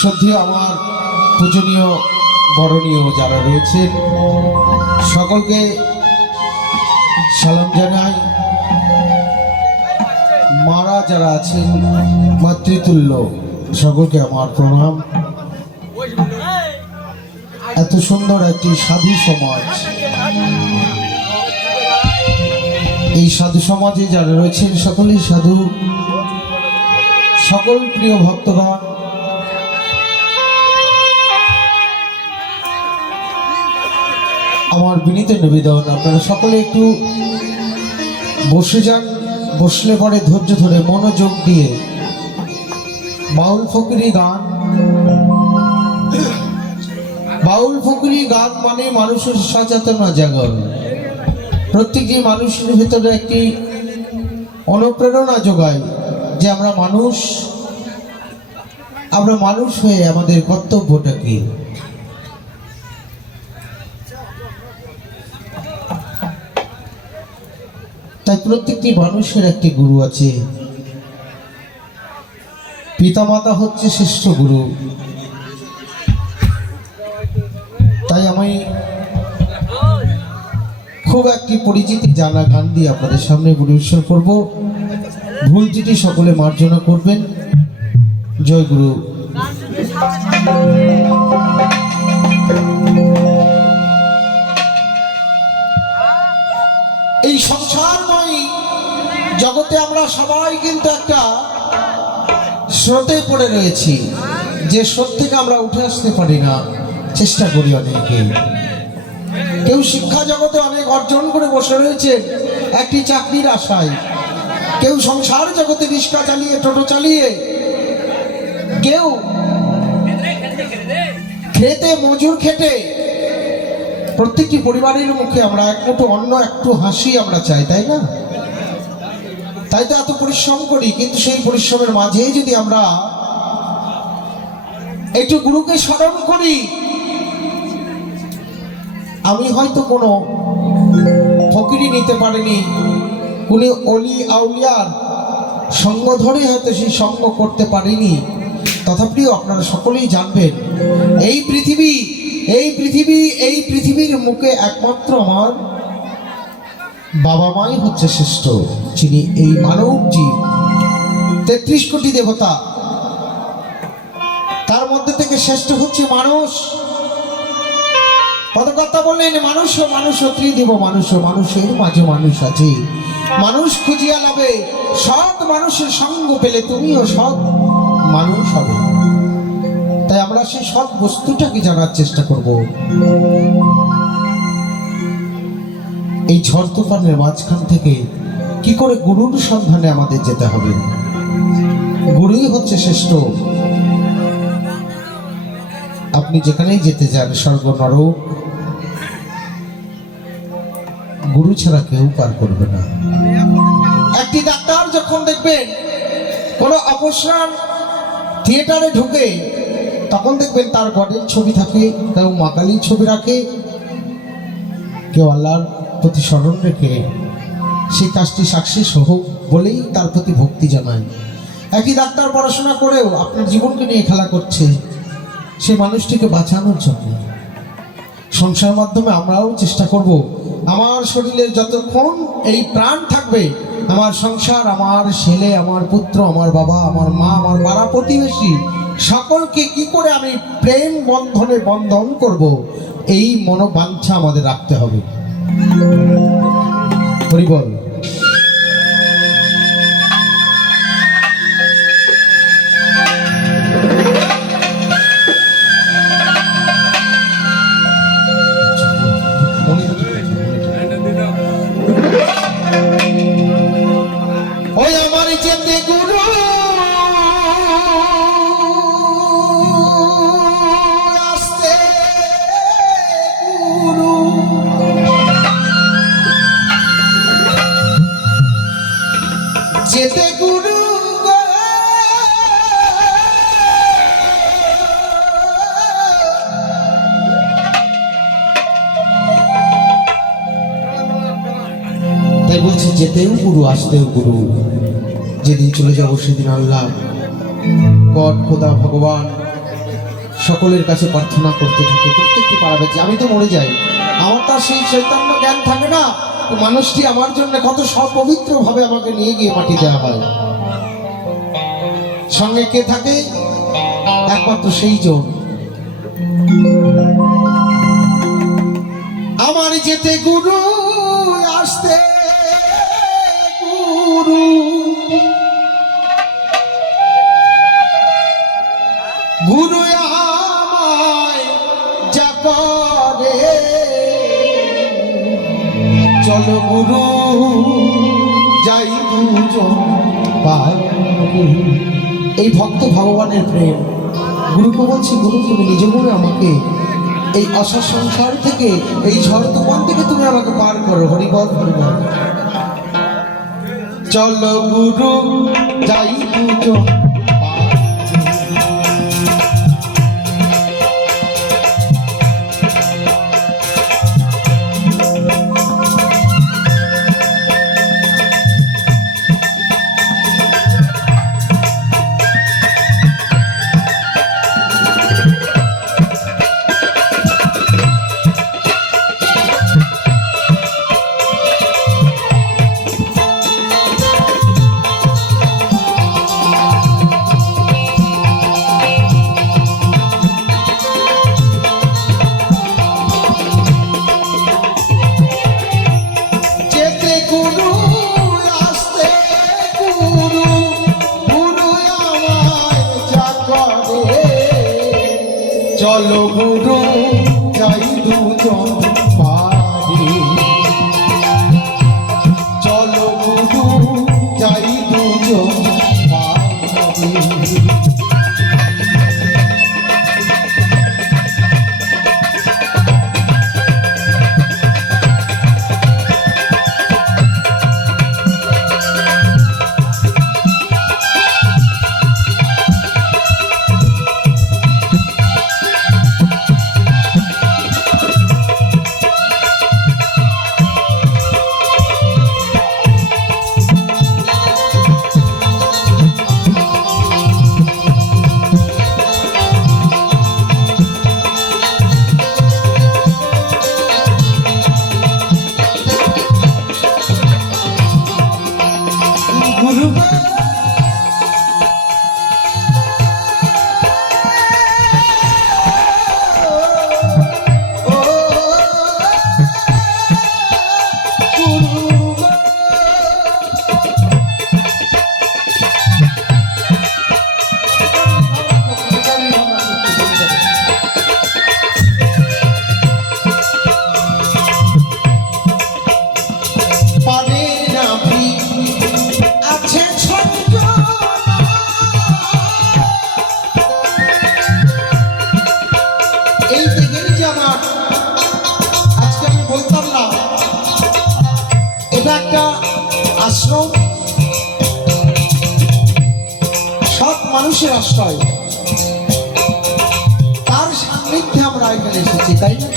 সত্যি আমার পূজনীয়, বরণীয় যারা রয়েছেন, সকলকে সালাম জানাই। মারা যারা আছেন, মাতৃতুল্য, সকলকে আমার প্রণাম। এত সুন্দর একটি সাধু সমাজ। এই সাধু সমাজে যারা রয়েছেন, সকলেই সাধু। সকল প্রিয় ভক্তগণ। আমার বিনীত নিবেদন, আপনারা সকলে একটু বসে যান, বসলে পরে ধৈর্য ধরে মনোযোগ দিয়ে বাউল ফকরি গান। বাউল ফকরি গান মানে মানুষের সচেতনা জাগরণ প্রত্যেকটি মানুষের ভিতরে একটি অনুপ্রেরণা যোগায়। যে আমরা মানুষ আমরা মানুষ হয়ে আমাদের কর্তব্যটা কি? তাই প্রত্যেকটি মানুষের একটি গুরু আছে। পিতামাতা হচ্ছে শ্রেষ্ঠ গুরু। তাই আমি খুব একটি পরিচিতি জানা গান দিয়ে আপনাদের সামনে পরিবেশন করব। ভুল ত্রুটি সকলে মার্জনা করবেন, জয় গুরু। এই সংসারময় জগতে আমরা সবাই কিন্তু একটা স্রোতে পড়ে রয়েছি, যে স্রোত থেকে আমরা উঠে আসতে পারি না। চেষ্টা করি অনেকে কেউ শিক্ষা জগতে অনেক অর্জন করে বসে রয়েছে, একটি চাকরির আশায়। কেউ সংসার জগতে রিক্সা চালিয়ে, টোটো চালিয়ে। কেউ খেতে, মজুর খেটে। প্রত্যেকটি পরিবারের মুখে আমরা এক মুঠো অন্য একটু হাসি আমরা চাই, তাই না? তাই তো এত পরিশ্রম করি, কিন্তু সেই পরিশ্রমের মাঝে যদি আমরা একটু গুরুকে স্মরণ করি, আমি হয়তো কোনো ফকিরি নিতে পারিনি। কোনো অলি আউলিয়ার সঙ্গ ধরে হয়তো সেই সঙ্গ করতে পারিনি। তথাপিও আপনারা সকলেই জানবেন, এই পৃথিবী এই পৃথিবী, এই পৃথিবীর মুখে একমাত্র আমার বাবা মাই হচ্ছে শ্রেষ্ঠ, যিনি এই মানব জীব তেত্রিশ কোটি দেবতা, তার মধ্যে থেকে শ্রেষ্ঠ হচ্ছে মানুষ। পদকর্তা বললেন মানুষ মানুষ ত্রিদেব মানুষ মানুষের মাঝে মানুষ আছে। মানুষ খুঁজিয়া লাভে, সৎ মানুষের সঙ্গ পেলে তুমিও সৎ মানুষ হবে। তাই আমরা সেই সৎ বস্তুটাকে জানার চেষ্টা করব। এই ঝড় তুফানের মাঝখান থেকে কি করে গুরুর সন্ধানে আমাদের যেতে হবে? গুরুই হচ্ছে শ্রেষ্ঠ। আপনি যেখানেই যেতে চান, স্বর্গ নরক গুরু ছাড়া কেউ পার করবে না। একটি ডাক্তার যখন দেখবেন, কোনো অপসরার থিয়েটারে ঢুকে, তখন দেখবেন তার গডের ছবি থাকে, কেউ মাকালির ছবি রাখে, কেউ আল্লাহর প্রতি স্মরণ রেখে সেই কাজটি সাকসেস হোক বলেই তার প্রতি ভক্তি জানায়। একই ডাক্তার পড়াশোনা করেও আপনার জীবনকে নিয়ে খেলা করছে সে মানুষটিকে বাঁচানোর জন্য। সংসার মাধ্যমে আমরাও চেষ্টা করব আমার শরীরে যতক্ষণ এই প্রাণ থাকবে, আমার সংসার, আমার ছেলে, আমার পুত্র, আমার বাবা, আমার মা, আমার পাড়া প্রতিবেশী, সকলকে কি করে আমি প্রেম বন্ধনে বন্ধন করব? এই মনোবাঞ্ছা আমাদের রাখতে হবে। হরিবল যেতেও গুরু আসতেও গুরু। যেদিন চলে যাব সেদিন আল্লাহ। গড, খোদা, ভগবান সকলের কাছে প্রার্থনা করতে থাকে। প্রত্যেকটি পাড়া বেঁচে, আমি তো মরে যাই। আমার তো আর সেই চৈতন্য জ্ঞান থাকে না। মানুষটি আমার জন্য কত সপবিত্র ভাবে আমাকে নিয়ে গিয়ে মাটি দেওয়া হয়। সঙ্গে কে থাকে? একমাত্র সেই জন। আমার যেতে গুরু যাই দুজন এই ভক্ত ভগবানের প্রেম। গুরুকে বলছি, গুরু, তুমি নিজ করে আমাকে। এই অসৎ সংসার থেকে, এই ঝড় তুফান থেকে তুমি আমাকে পার করো। হরিবল। চলো গুরু, যাই দুজন চলো গুরু যাই দুজন পারি চলো গুরু যাই দুজন পারি গুরু পানের আশ্রয় তার সান্নিধ্যে আমরা এখানে এসেছি, তাই না?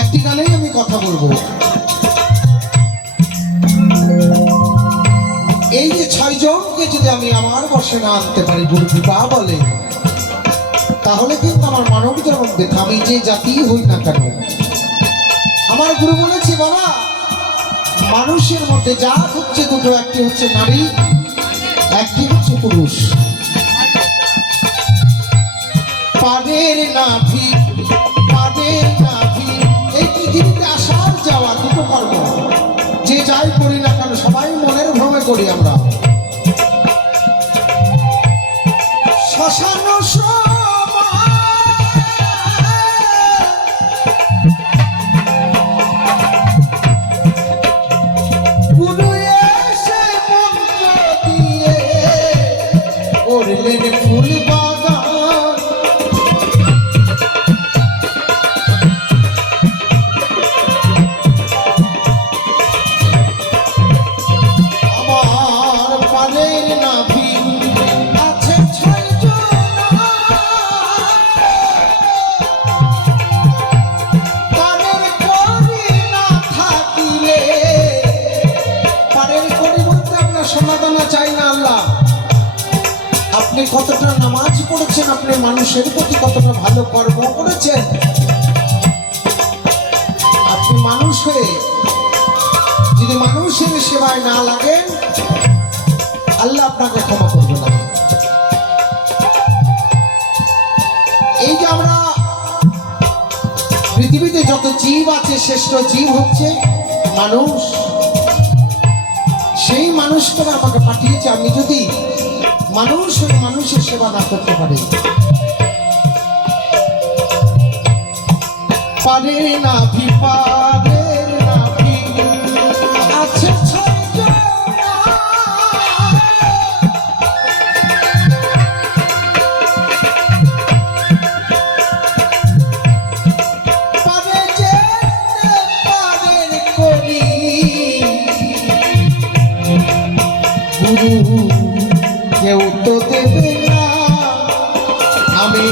একটি গানেই আমি কথা বলব। এই যে ছয় জনকে যদি আমি আমার বসে না আনতে পারি, গুরু বলে, তাহলে কিন্তু আমার মানব জন্ম ব্যথা আমি যে জাতি হই না কেন? আমার গুরু বলেছে, বাবা, মানুষের মধ্যে জাত হচ্ছে দুটো, একটি হচ্ছে নারী, একটি হচ্ছে পুরুষ। পাদের নাভি পাদের নাভি এই পৃথিবীতে আসার যাওয়া দুটো কর্ম। যে যাই করি না কেন, সবাই মনের ভ্রমে করি আমরা। ভালো কর্ম করেছেন। আপনি মানুষ হয়ে যদি মানুষের সেবায় না লাগেন, আল্লাহ আপনাকে ক্ষমা করবে না। এই যে আমরা পৃথিবীতে যত জীব আছে, শ্রেষ্ঠ জীব হচ্ছে মানুষ। সেই মানুষ করে আমাকে পাঠিয়েছে। আমি যদি মানুষ হয়ে মানুষের সেবা না করতে পারি পারে পারে আছে গুরু কেউ তো দেবে না। আমি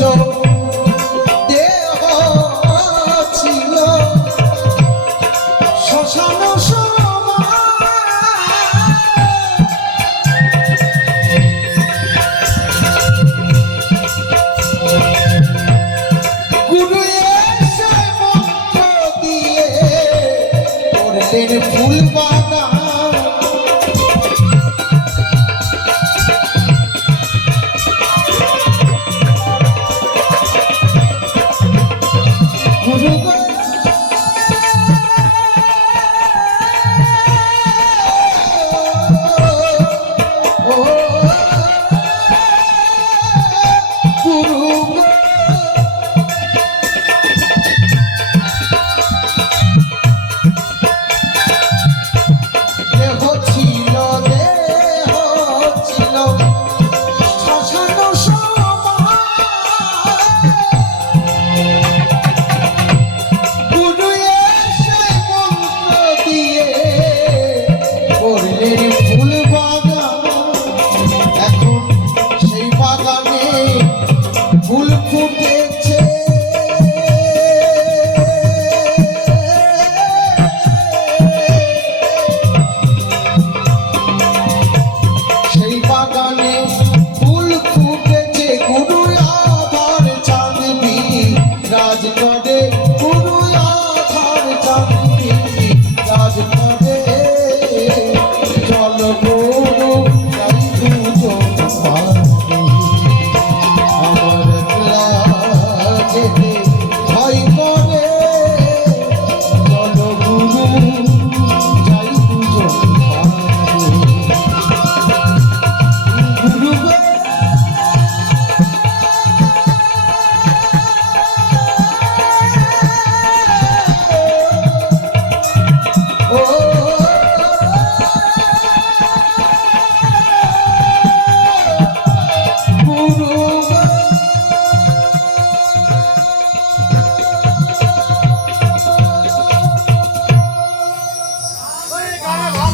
no.